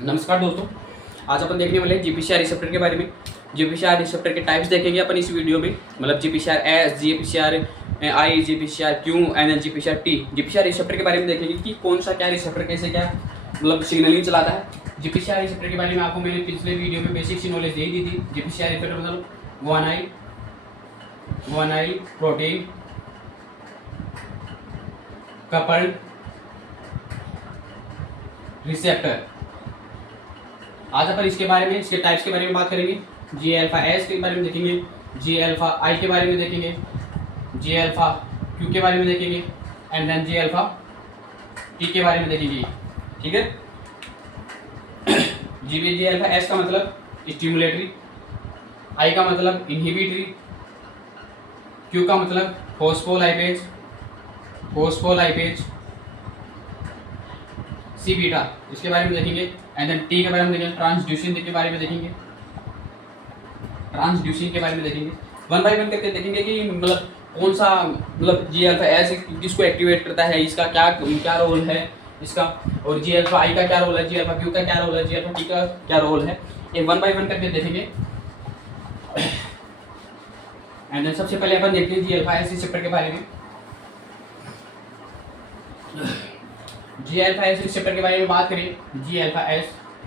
नमस्कार दोस्तों, आज अपन देखने वाले हैं जीपीसीआर रिसेप्टर के बारे में। जीपीसीआर रिसेप्टर के टाइप्स देखेंगे अपन इस वीडियो में, मतलब GPCR S, GPCR I, GPCR Q, N GPCR T. GPCR receptor के बारे में देखेंगे कि कौन सा क्या रिसेप्टर कैसे क्या मतलब सिग्नलिंग चलाता है। जीपीसीआर रिसेप्टर के बारे में आपको मैंने पिछले वीडियो में बेसिक सी नॉलेज दे दी थी। जीपीसीआर रिसेप्टर मतलब गुआनाइल प्रोटीन कपल्ड रिसेप्टर। आज अपन इसके बारे में, इसके टाइप्स के बारे में बात करेंगे। जी अल्फा एस के बारे में देखेंगे, जी अल्फा आई के बारे में देखेंगे, जी अल्फा क्यू के बारे में देखेंगे, and then G alpha T के बारे में देखेंगे। ठीक है। जी अल्फा एस का मतलब स्टिमुलेटरी, आई का मतलब इनहिबिटरी, क्यू का मतलब फोस्फोलाइपेज, सी बीटा, इसके बारे में देखेंगे। एंड देन टी के बारे में देखेंगे, ट्रांसड्यूसिन के बारे में देखेंगे, वन बाय वन करके देखेंगे कि मतलब कौन सा मतलब जी अल्फा एस किसको एक्टिवेट करता है, इसका क्या क्या रोल है इसका, और जी अल्फा आई का क्या रोल है, जी अल्फा क्यू का क्या रोल है, जी अल्फा टी का क्या रोल है, ये वन बाय वन करके देखेंगे। एंड देन सबसे पहले अपन देखते हैं जी अल्फा एस रिसेप्टर के बारे में। जी अल्फा एस रिसेप्टर के बारे में बात करें, जी अल्फा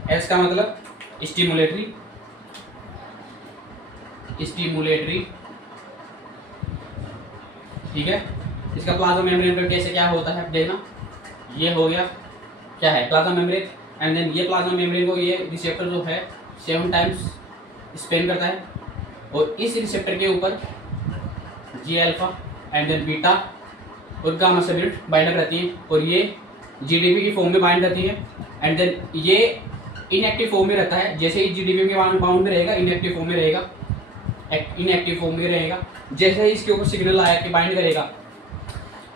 एस का मतलब स्टिमुलेटरी, ठीक है। इसका प्लाज्मा मेम्ब्रेन पर कैसे क्या होता है देखना। ये हो गया क्या है प्लाज्मा मेम्ब्रेन, एंड देन ये प्लाज्मा मेम्ब्रेन को ये रिसेप्टर जो है 7 टाइम्स स्पेन करता है, और इस रिसेप्टर के ऊपर जी अल्फा एंड देन बीटा और गामा से बाइंड रहती है, और ये जीडीपी की फॉर्म में बाइंड रहती है। एंड देन ये इनएक्टिव फॉर्म में रहता है, जैसे ही जीडीपी के बाउंड में रहेगा इनएक्टिव फॉर्म में रहेगा, जैसे ही इसके ऊपर सिग्नल आया कि बाइंड करेगा,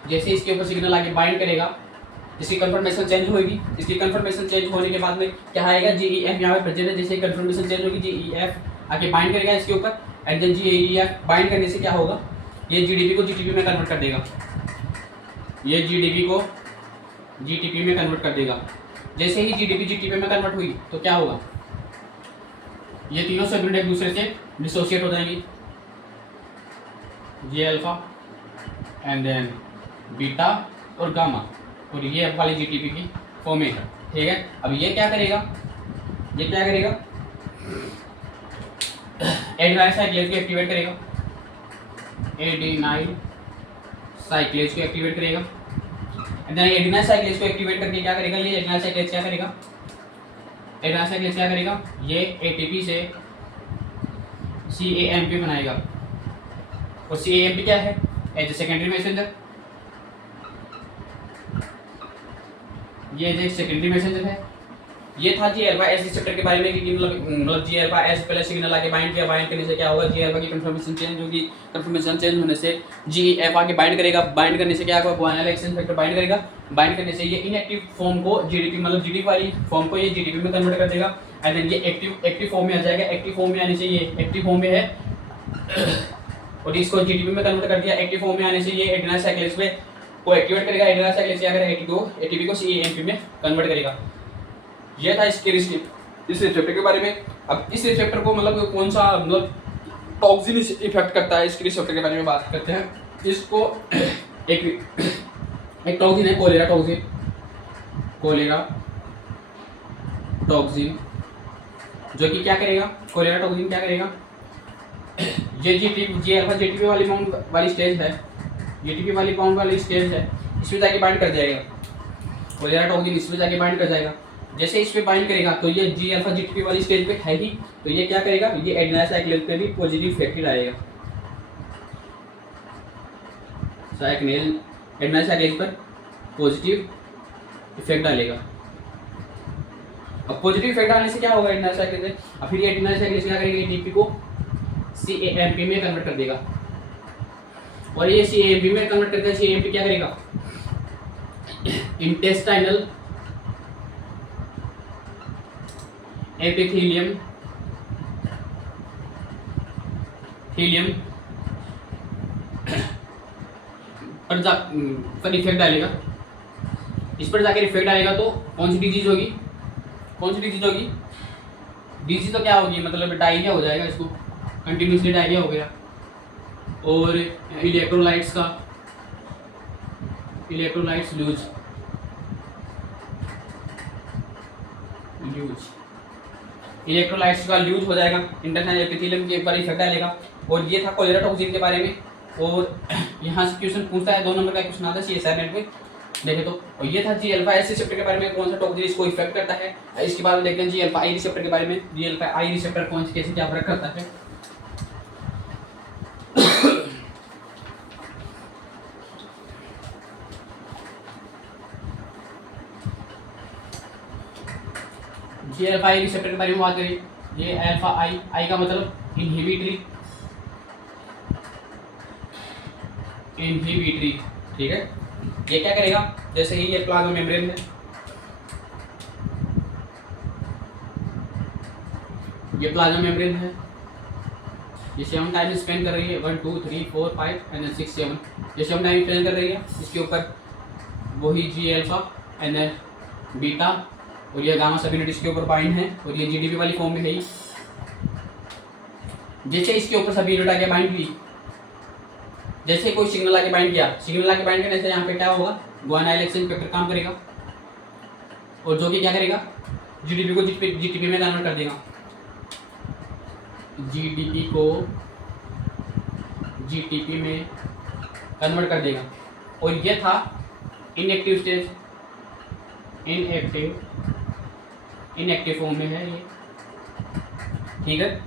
जैसे इसके ऊपर सिग्नल आके बाइंड करेगा, इसकी कंफर्मेशन चेंज होगी। इसकी कंफर्मेशन चेंज होने के बाद में क्या आएगा, जीईएफ यहाँ पे प्रेजेंट है। जैसे कंफर्मेशन चेंज होगी, जीईएफ आके बाइंड करेगा इसके ऊपर, एंड देन जीईएफ बाइंड करने से क्या होगा, ये जीडीपी को जीटीपी में कन्वर्ट कर देगा, ये जीडीपी को जीटीपी में कन्वर्ट कर देगा। जैसे ही जीडीपी जीटीपी में कन्वर्ट हुई तो क्या होगा, ये तीनों सेगमेंट एक दूसरे से डिसोशिएट हो जाएंगी, जी अल्फा एंड देन बीटा और गामा, और ये वाली जीटीपी की फॉर्म में है। ठीक है। अब ये क्या करेगा, एडेनाइल साइक्लेज को एक्टिवेट करेगा, एडेनाइल साइक्लेज को एक्टिवेट करेगा। एडेनाइल साइक्लेज को एक्टिवेट करके क्या करेगा, ये एडेनाइल साइक्लेज क्या करेगा, ये एटीपी से CAMP बनाएगा, और CAMP क्या है, एज ए सेकेंडरी मैसेंजर। ये एक सेकेंडरी मैसेंजर है। ये था जी अल्फा एस रिसेप्टर के बारे में कि मतलब जी अल्फा एस पहले सिग्नल आके बाइंड किया, बाइंड करने से क्या होगा, जी अल्फा की कंफर्मेशन चेंज होगी, कंफर्मेशन चेंज होने से जी एफ आके बाइंड करेगा, बाइंड करने से क्या होगा, गुआनाइल एक्सचेंज फैक्टर बाइंड करेगा, बाइंड करने से ये इनएक्टिव फॉर्म को जीडीपी मतलब जीडीपी वाली फॉर्म को ये जीडीपी में कन्वर्ट कर देगा, एंड देन ये एक्टिव फॉर्म में आ जाएगा। एक्टिव फॉर्म में आने से ये एक्टिव फॉर्म में है, और इसको जीडीपी में कन्वर्ट कर दिया। एक्टिव फॉर्म में आने से ये एडेनाइल साइक्लेज को एक्टिवेट करेगा, एडेनाइल साइक्लेज क्या करेगा, एटीपी को CAMP में कन्वर्ट करेगा। ये था इसके इस रिसेप्टर के बारे में। अब इस रिसेप्टर को मतलब कौन सा मतलब टॉक्सिन इफेक्ट करता है, इसके रिसेप्टर के बारे में बात करते हैं। इसको एक टॉक्सिन है कोलेरा टॉक्सिन, जो कि क्या करेगा, कोलेरा टॉक्सिन क्या करेगा, ये जी अल्फा जीटीपी वाली बाउंड वाली स्टेज है, इसमें जाके बाइंड कर जाएगा। कोलेरा टॉक्सिन इसमें जाके बाइंड कर जाएगा। जैसे इस पे बाइंड करेगा तो ये जी अल्फा जीटीपी वाली स्टेज पे है ही, तो ये क्या करेगा, ये एडेनाइल साइक्लेज पे भी पॉजिटिव इफेक्ट आएगा, एडेनाइल साइक्लेज पर पॉजिटिव इफेक्ट डालेगा। अब पॉजिटिव इफेक्ट डालने से क्या होगा एडेनाइल साइक्लेज में, अब फिर ये एडेनाइल साइक्लेज क्या करेगा, एटीपी को CAMP में कन्वर्ट कर देगा, और ये CAMP में कन्वर्ट करके CAMP क्या करेगा, इंटेस्टाइनल एपिथेलियम पर इफेक्ट डालेगा। इस पर जाकर इफेक्ट डालेगा तो कौन सी डिजीज होगी, कौन सी डिजीज होगी? डिजीज तो क्या होगी, मतलब डायरिया हो जाएगा, इसको कंटिन्यूसली डायरिया हो गया। और इलेक्ट्रोलाइट्स लूज इलेक्ट्रोलाइट्स का लूज हो जाएगा, इंटरनल एपिथेलियम के ऊपर इफेक्ट डालेगा। और ये था कोलेरा टॉक्सिन के बारे में। और यहाँ से क्वेश्चन पूछता है, 2 नंबर का क्वेश्चन आता है CSIR नेट में देखे तो। और ये था जी अल्फा एस रिसेप्टर के बारे में, कौन सा टॉक्सिन इसको इफेक्ट करता है। इसके बाद देखते हैं जी अल्फा आई रिसेप्टर के बारे में, जी अल्फा आई रिसेप्टर कौन सी कैसे क्या फर्क करता है। जी अल्फा आई रिसेप्टर के बारे में बात करें। ये अल्फा आई का मतलब इनहिबिटरी, ठीक है। ये क्या करेगा, जैसे ही ये प्लाज्मा मेम्ब्रेन है, ये प्लाज्मा मेम्ब्रेन है, ये 7 टाइम स्पेंड कर रही है, 1 2 3 4 5 एंड 6 7, ये 7 टाइम स्पेंड कर रही है इसके ऊपर। वही जी अल्फा एंड देन बीटा और ये गामा सभी यूनिट इसके ऊपर बाइंड है। और ये जीडीपी वाली फॉर्म में है ही। जैसे इसके ऊपर सभी यूनिट आके बाइंड की, जैसे कोई सिग्नल आके बाइंड किया, सिग्नल आके बाइंड करने से यहाँ पे क्या होगा, गुआनाइल एक्सचेंज फैक्टर काम करेगा और जो कि क्या करेगा, जीडीपी को जीटीपी में कन्वर्ट कर देगा, जीडीपी को जीटीपी में कन्वर्ट कर देगा। और ये था इनएक्टिव स्टेज, इनएक्टिव फॉर्म में है ये, ठीक है।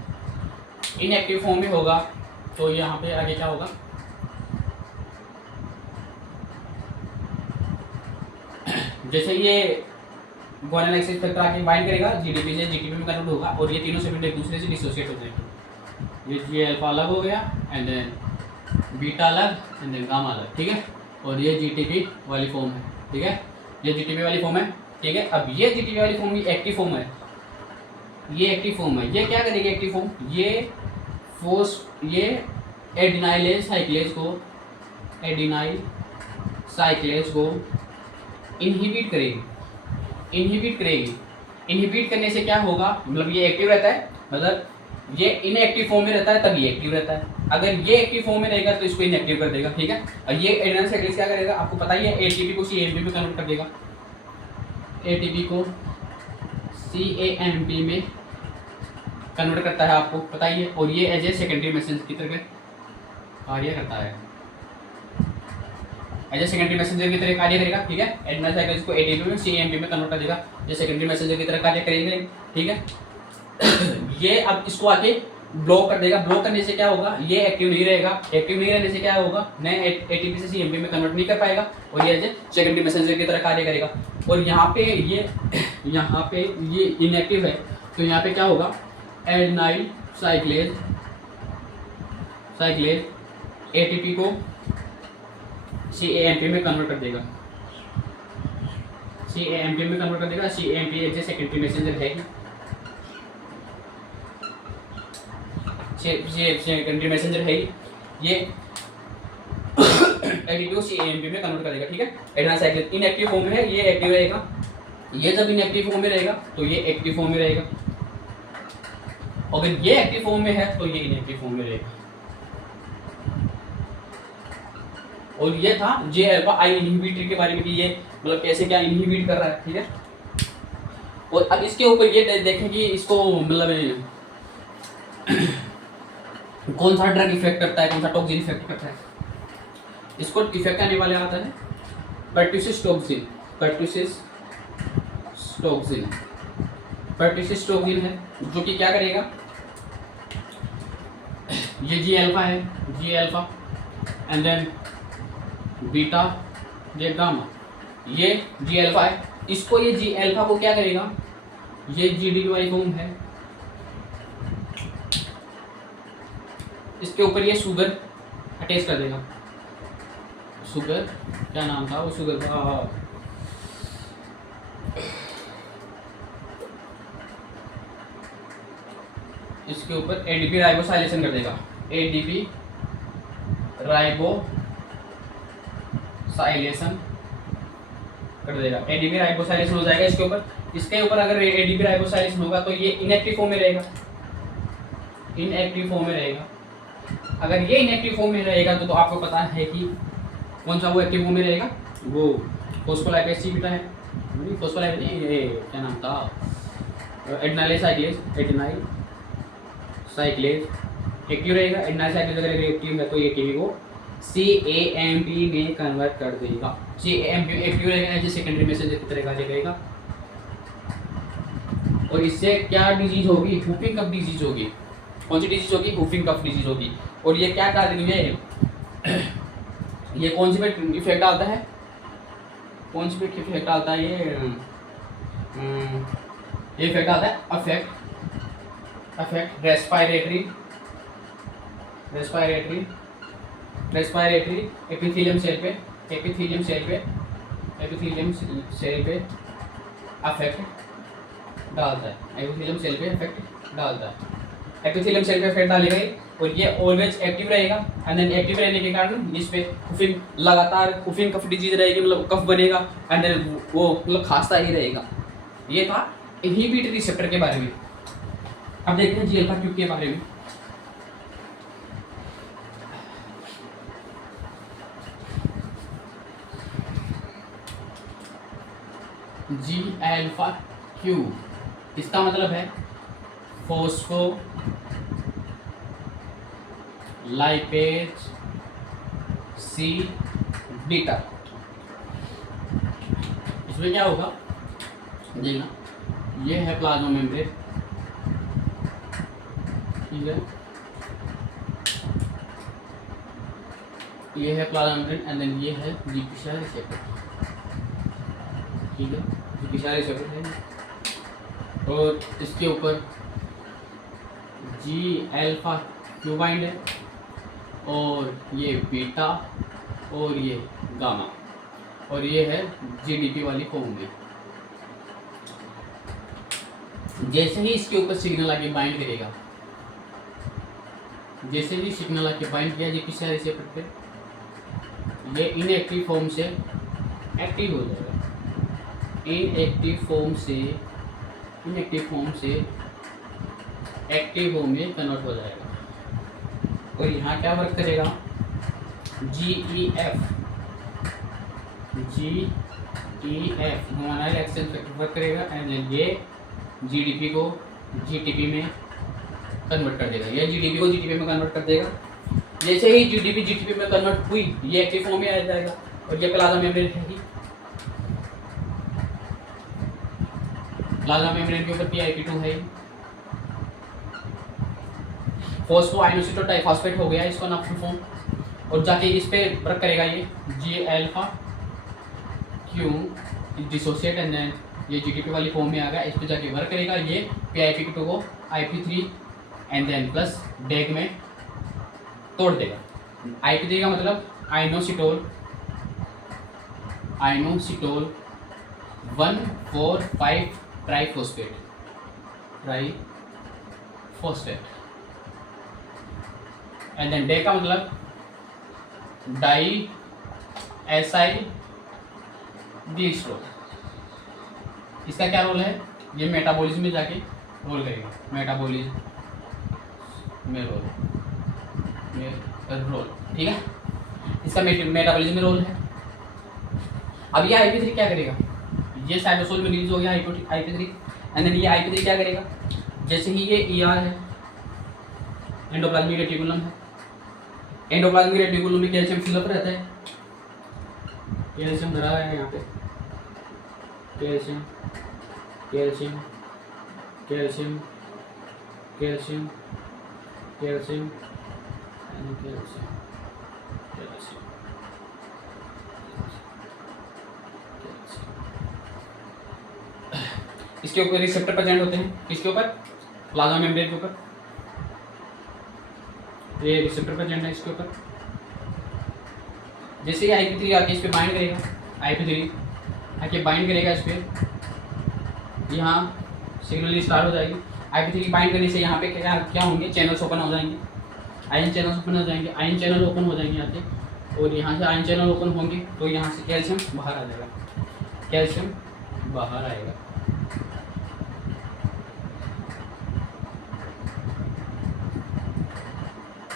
इनएक्टिव फॉर्म में होगा तो यहाँ पे आगे क्या होगा, जैसे ये गुआनाइल एक्सचेंज फैक्टर आके बाइंड करेगा, जीडीपी से जीटीपी में कन्वर्ट होगा और ये तीनों सेगमेंट एक दूसरे से डिसोसिएट हो जाएंगे। ये जी अल्फा अलग हो गया एंड देन बीटा अलग एंड देन गामा अलग, ठीक है। और ये जीटीपी वाली फॉर्म है, ठीक है, ये जीटीपी वाली फॉर्म है, ठीक है। अब ये जीटीपी वाली फॉर्म ये एक्टिव फॉर्म है, ये एक्टिव फॉर्म है। ये क्या करेगी एक्टिव फॉर्म, ये एडिनाइल साइक्लेज को इनहिबिट करेगी। इनहिबिट करने से क्या होगा, मतलब ये एक्टिव रहता है, मतलब ये इनएक्टिव फॉर्म में रहता है तब ये एक्टिव रहता है। अगर ये एक्टिव फॉर्म में रहेगा तो इसको इनएक्टिव कर देगा, ठीक है। और ये एडिनाइल साइक्लेज क्या करेगा, आपको पता ही है, एटीपी को सीएमपी में कन्वर्ट कर देगा, एटीपी को सीएमपी में कन्वर्ट करता है, आपको पता ही है। और ये एज ए सेकेंडरी मैसेंजर की तरह कार्य करता है, एज ए सेकेंडरी मैसेंजर की तरह कार्य करेगा, ठीक है। एडिनाइल साइक्लेज को एटीपी में सीएमपी में कन्वर्ट कर देगा, ये सेकेंडरी मैसेंजर की तरह कार्य करेंगे, ठीक है। ये अब इसको आके ब्लॉक कर देगा। ब्लॉक करने से क्या होगा, ये एक्टिव नहीं रहेगा, एक्टिव नहीं रहने से क्या होगा, नए एटीपी से सीएमपी में कन्वर्ट नहीं कर पाएगा और ये एज ए सेकेंडरी मैसेंजर की तरह कार्य करेगा। और यहाँ पे ये इनएक्टिव है तो यहाँ पे क्या होगा, एडिनाइल साइक्लेज एटीपी को सीएमपी में कन्वर्ट कर देगा, CMP as a secondary messenger है, सेकेंडरी मैसेंजर है ये एटीपी को सीएमपी में कन्वर्ट करेगा, ठीक है। एडिनाइल साइक्लेज इनएक्टिव फॉर्म में है, ये एक्टिव रहेगा, ये जब इनएक्टिव फॉर्म में रहेगा तो ये एक्टिव फॉर्म में रहेगा, अगर ये एक्टिव फॉर्म में है तो ये इनएक्टिव फॉर्म में रहेगा। और ये था जे अल्फा आई इनहिबिटर के बारे में कि ये मतलब कैसे क्या इनहिबिट कर रहा है, ठीक है। और अब इसके ऊपर ये देखें कि इसको मतलब कौन सा ड्रग इफेक्ट करता है, कौन सा टॉक्सिन इफेक्ट करता है। इसको इफेक्ट आने वाले आता है पर्टुसिस टॉक्सिन है, जो कि क्या करेगा, ये जी अल्फा है, जी अल्फा एंड देन बीटा, ये गामा, ये जी अल्फा है, इसको ये जी अल्फा को क्या करेगा, ये जीडीपी वाली फॉर्म है, इसके ऊपर ये शुगर अटैच कर देगा। शुगर क्या नाम था वो शुगर का, इसके ऊपर एडीपी राइबोसाइलेशन कर देगा, एडीपी राइबोसाइलेशन कर देगा, एडीपी राइबोसाइलेशन हो जाएगा इसके ऊपर। इसके ऊपर अगर एडीपी राइबोसाइलेशन होगा तो ये इनएक्टिव फॉर्म में रहेगा, इनएक्टिव फॉर्म में रहेगा। अगर ये इनएक्टिव फॉर्म में रहेगा तो आपको पता है कि कौन सा वो एक्टिव फॉर्म में रहेगा, वो फोस्फोलाइपेज सी बीटा है, फोस्फोलाइपेज नहीं, ये क्या नाम था, एडिनाइल साइक्लेज, एडिनाइल साइक्लेज एक्टिव रहेगा। एडिनाइल साइक्लेज अगर एक्टिव है तो ये एटीपी को CAMP में कन्वर्ट कर देगा। CAMP एक्टिव रहेगा, ऐसे सेकेंडरी मैसेज की तरह रहेगा। और इससे क्या डिजीज होगी, हुफिंग कफ डिजीज होगी। कौन सी डिजीज होगी, हुफिंग कफ डिजीज होगी। और ये क्या कारण है, ये कौन सी पे इफेक्ट डालता है, कौन सी पे इफेक्ट डालता है, ये इफेक्ट आता है अफेक्ट रेस्पिरेटरी एपिथेलियम सेल पे अफेक्ट डालता है, एपिथेलियम सेल पे अफेक्ट डालता है। एपिथेलियम सेल पे अफेक्ट डालेगा और ये ऑलवेज एक्टिव रहेगा। एंड देन एक्टिव रहने के कारण इस पे हुफिंग लगातार हुफिंग कफ डिजीज रहेगी, मतलब कफ बनेगा एंड देन वो मतलब खांसता ही रहेगा। ये था इनहिबिटरी रिसेप्टर के बारे में। अब देखते हैं जी अल्फा क्यूब के बारे में। जी अल्फा क्यूब, इसका मतलब है फोस्फो लाइपेज सी बीटा। इसमें क्या होगा देखना, ये है प्लाज्मा मेम्ब्रेन, ठीक है, ये है प्लाज्मा मेम्ब्रेन एंड देन ये है जीपीसीआर रिसेप्टर, ठीक है, जीपीसीआर रिसेप्टर है। और इसके ऊपर जी अल्फा क्यूबाइंड है और ये बीटा और ये गामा और ये है जीडीपी वाली फॉर्म में। जैसे ही इसके ऊपर सिग्नल आके बाइंड करेगा, जैसे ही सिग्नल आके बाइंड किया जीपीसीआर रिसेप्टर पे, ये इनएक्टिव फॉर्म से एक्टिव हो जाएगा, इनएक्टिव फॉर्म से एक्टिव फॉर्म में कन्वर्ट हो जाएगा। और यहाँ क्या वर्क करेगा, GEF ह्यूमनाइल एक्सचेंज फैक्टर वर्क करेगा एंड देन ये जीडीपी को जीटीपी में कन्वर्ट कर देगा, ये जीडीपी को जीटीपी में कन्वर्ट कर देगा। जैसे ही जीडीपी जीटीपी में कन्वर्ट हुई, ये एक्टिव फॉर्म में आ जाएगा और ये प्लाज्मा मेम्ब्रेन है, प्लाज्मा मेम्ब्रेन के ऊपर PIP2 है, फॉस्फो आइनोसिटो डाइफॉस्फेट हो गया इसका नाम फुल फॉर्म। और जाके इस पे वर्क करेगा ये G alpha cube dissociate and then ये जीडीपी वाली फॉर्म में आ गया, इस पे जाके वर्क करेगा, ये PIP2 को IP3 एंड देन प्लस डेग में तोड़ देगा। IP3 का मतलब आइनोसिटोल 1,4,5 ट्राइफॉस्फेट एंड देन डे का मतलब डाई एसाइल ग्लिसरॉल। इसका क्या रोल है, ये मेटाबॉलिज्म में जाके रोल करेगा, मेटाबॉलिज्म में रोल, ठीक है, इसका मेटाबॉलिज्म में रोल है। अब ये IP3 क्या करेगा, ये साइटोसोल में रिलीज हो गया IP3 एंड देन ये IP3 क्या करेगा, जैसे ही ये ER है, एंडोप्लाज्मिक रेटिकुलम है, एंडोप्लाज्मिक रेटिकुलम में कैल्शियम फिलअप रहता है, कैल्शियम भरा है यहाँ पे, calcium calcium calcium calcium calcium calcium calcium इसके ऊपर रिसेप्टर प्रेजेंट होते हैं, किसके ऊपर, प्लाज्मा मेम्ब्रेन के ऊपर, ये रिसेप्टर प्रेजेंट है इसके ऊपर। जैसे ही IP3 आके इस पे बाइंड करेगा, IP3 आके बाइंड करेगा इस पे, यहाँ सिग्नलिंग स्टार्ट हो जाएगी। IP3 बाइंड करने से यहाँ पे क्या होंगे, चैनल्स ओपन हो जाएंगे, आयन चैनल्स ओपन हो जाएंगे, आयन चैनल ओपन हो जाएंगे यहाँ से, और यहाँ से आयन चैनल ओपन होंगे तो यहाँ से कैल्शियम बाहर आ जाएगा, कैल्शियम बाहर आएगा।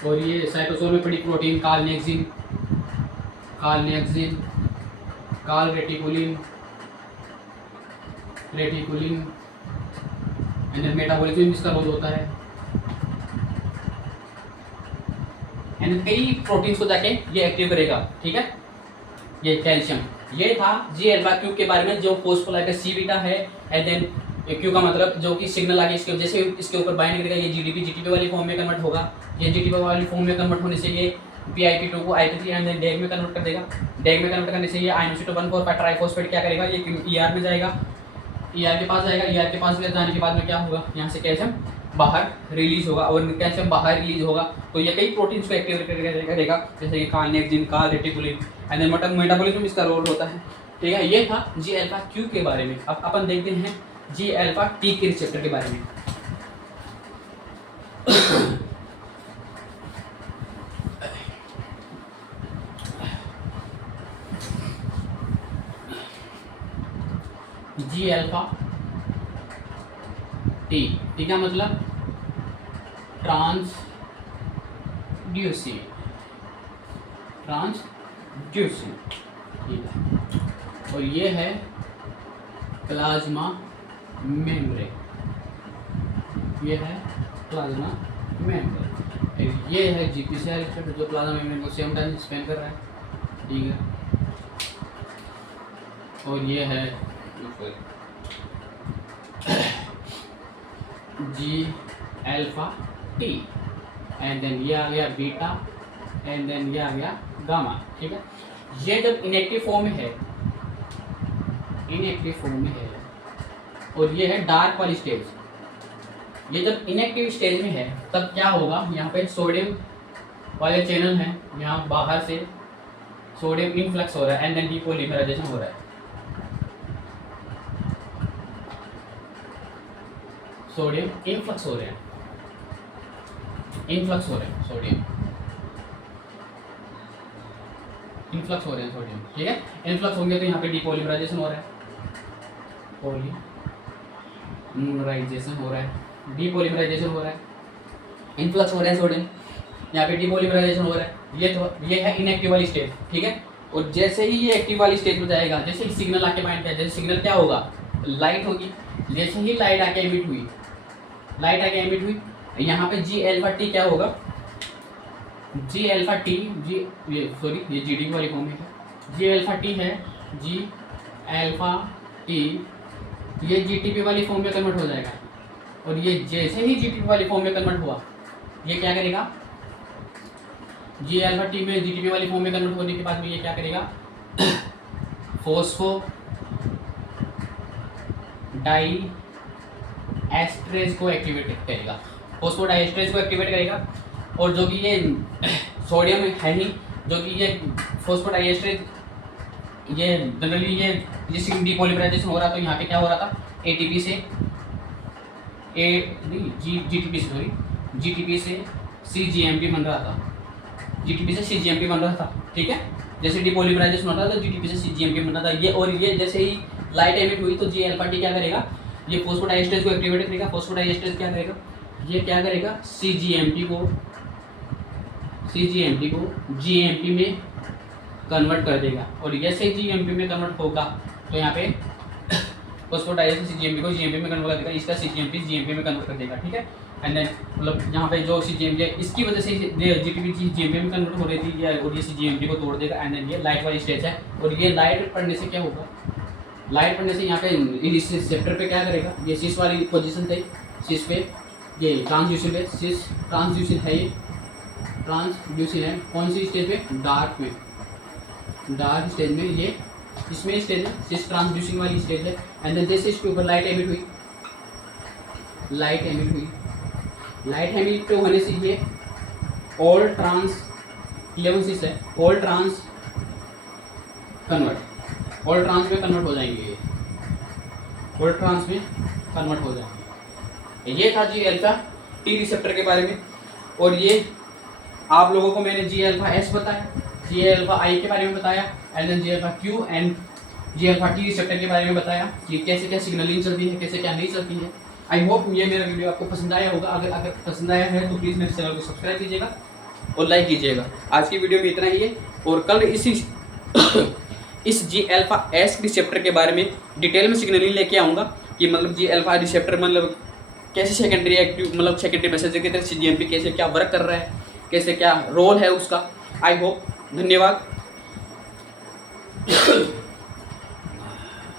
और ये साइटोसोल में पड़ी प्रोटीन कार्नियक्सिन, काल रेटिकुलिन एंड मेटाबॉलिज्म में इसका रोल होता है। एंड कई प्रोटीन्स को जाके ये एक्टिव करेगा, ठीक है। ये कैल्शियम, ये था जी अल्फा क्यू के बारे में, जो फोस्फोलाइपेज सी बीटा है। एंड देन क्यू का मतलब जो कि सिग्नल आगे इसके जैसे इसके ऊपर बाइंड करेगा, ये जीटीपी वाली फॉर्म में कन्वर्ट होगा। ये जीटीपी वाली फॉर्म में कन्वर्ट होने से ये PIP2 को IP3 एंड देन डेग में कन्वर्ट कर देगा। डेग में कन्वर्ट करने से ये आइनोसिटो-1,4,5 ट्राइफॉस्फेट क्या करेगा, ये ER में जाएगा, ER के पास जाएगा। ER के पास जाने के बाद में क्या होगा, यहाँ से कैल्शियम बाहर रिलीज होगा, और कैल्शियम बाहर रिलीज होगा तो ये कई प्रोटीन्स को एक्टिवेट करेगा, जैसे कि कार्नियक्सिन, काल रेटिकुलिन एंड देन मेटाबॉलिज्म में इसका रोल होता है, ठीक है। ये था जी अल्फा क्यू के बारे में। अब अपन देखते हैं जी अल्फा टी के रिसेप्टर के बारे में। जी अल्फा टी का मतलब ट्रांसड्यूसिन, ठीक है। और ये है प्लाज्मा मेम्ब्रेन, ये है GPCR रिसेप्टर जो प्लाज्मा मेम्ब्रेन को सेम टाइम स्पेन कर रहा है, ठीक है। और ये है जी अल्फा टी एंड देन ये आ गया बीटा एंड देन ये आ गया गामा, ठीक है। ये जब इनएक्टिव फॉर्म में है, और ये है डार्क वाली स्टेज। ये जब इनएक्टिव स्टेज में है तब क्या होगा, यहाँ पे सोडियम वाले चैनल हैं, यहाँ बाहर से सोडियम इनफ्लक्स हो रहा है एंड देन डीपॉलीमराइजेशन हो रहा है। सोडियम इनफ्लक्स हो रहे हैं, सोडियम ठीक है। इनफ्लक्स होंगे तो यहाँ पे डीपॉलीमराइजेशन हो रहा है, डीपॉलीमराइजेशन हो रहा है, इनफ्लक्स हो रहे हैं सोडियम, यहाँ पे डीपॉलीमराइजेशन हो रहा है। ये है इनएक्टिव वाली स्टेज, ठीक है। और जैसे ही ये एक्टिव वाली स्टेज में जाएगा, जैसे ही सिग्नल आके बाइंड किया, जैसे सिग्नल क्या होगा, लाइट होगी। जैसे ही लाइट आके एमिट हुई, यहाँ पे जी अल्फा टी क्या होगा, जी अल्फा टी ये GTP वाली फॉर्म है, जी अल्फा टी है, जी अल्फा टी ये GTP वाली फॉर्म में कन्वर्ट हो जाएगा। और ये जैसे ही GTP वाली फॉर्म में कन्वर्ट हुआ, ये क्या करेगा, जी अल्फा टी में GTP वाली फॉर्म में कन्वर्ट होने के बाद में ये क्या करेगा, फोस्फो डाई एस्ट्रेज को एक्टिवेट करेगा, और जो कि ये सोडियम है ही, जो कि ये फोस्फोडाइएस्ट्रेज, ये जनरली ये जिसकी डीपॉलीमराइजेशन हो रहा, तो यहाँ पे क्या हो रहा था, GTP से CGMP बन रहा था, ठीक है। जैसे डीपॉलीमराइजेशन होता था तो GTP से CGMP बन रहा था ये। और ये जैसे ही लाइट एमिट हुई तो जी अल्फा टी क्या करेगा, ये फोस्फोडाइएस्ट्रेज को एक्टिवेट करेगा। फोस्फोडाइएस्ट्रेज क्या करेगा, ये क्या करेगा, CGMP को GMP में कन्वर्ट कर देगा। और जैसे GMP में कन्वर्ट होगा तो यहाँ पे फोस्फोडाइएस्ट्रेज CGMP को GMP में कन्वर्ट कर देगा, इसका CGMP GMP में कन्वर्ट कर देगा, ठीक है। एंड देन मतलब यहाँ पे जो CGMP है, इसकी वजह से GTP GMP में कन्वर्ट हो रही थी, और ये CGMP को तोड़ देगा। एंड देन ये लाइट वाली स्टेज है, और ये लाइट पड़ने से क्या होगा, लाइट पड़ने से यहाँ पे इस रिसेप्टर पे क्या करेगा, ये सिस वाली पोजीशन थी, सिस पे ये ट्रांसड्यूसिन है, सिस ट्रांसड्यूसिन है, ये ट्रांसड्यूसिन है कौन सी स्टेज पे, डार्क स्टेज में, ये इसमें स्टेज है, सिस ट्रांसड्यूसिन वाली स्टेज है। एंड देन जैसे इसके ऊपर लाइट एमिट होने से ये ऑल ट्रांस 11 सिस है, ऑल ट्रांस में कन्वर्ट हो जाएंगे, ये ऑल ट्रांस में कन्वर्ट हो जाएंगे। ये था जी अल्फा टी रिसेप्टर के बारे में। और ये आप लोगों को मैंने जी अल्फा एस बताया, जी अल्फा आई के बारे में बताया, and then G alpha Q and G alpha T receptor के बारे में बताया कि कैसे क्या सिग्नलिंग चलती है, कैसे क्या नहीं चलती है। आई होप ये मेरा वीडियो आपको पसंद आया होगा। अगर पसंद आया है तो प्लीज़ मेरे चैनल को सब्सक्राइब कीजिएगा और लाइक कीजिएगा। आज की वीडियो में इतना ही है, और कल इस जी अल्फा एस रिसेप्टर के बारे में डिटेल में सिग्नलिंग लेके आऊँगा कि मतलब जी अल्फा रिसेप्टर मतलब कैसे सेकेंडरी एक्टिव मतलब सेकेंडरी मैसेज की तरह CGMP कैसे क्या वर्क कर रहा है, कैसे क्या रोल है उसका। I hope. धन्यवाद।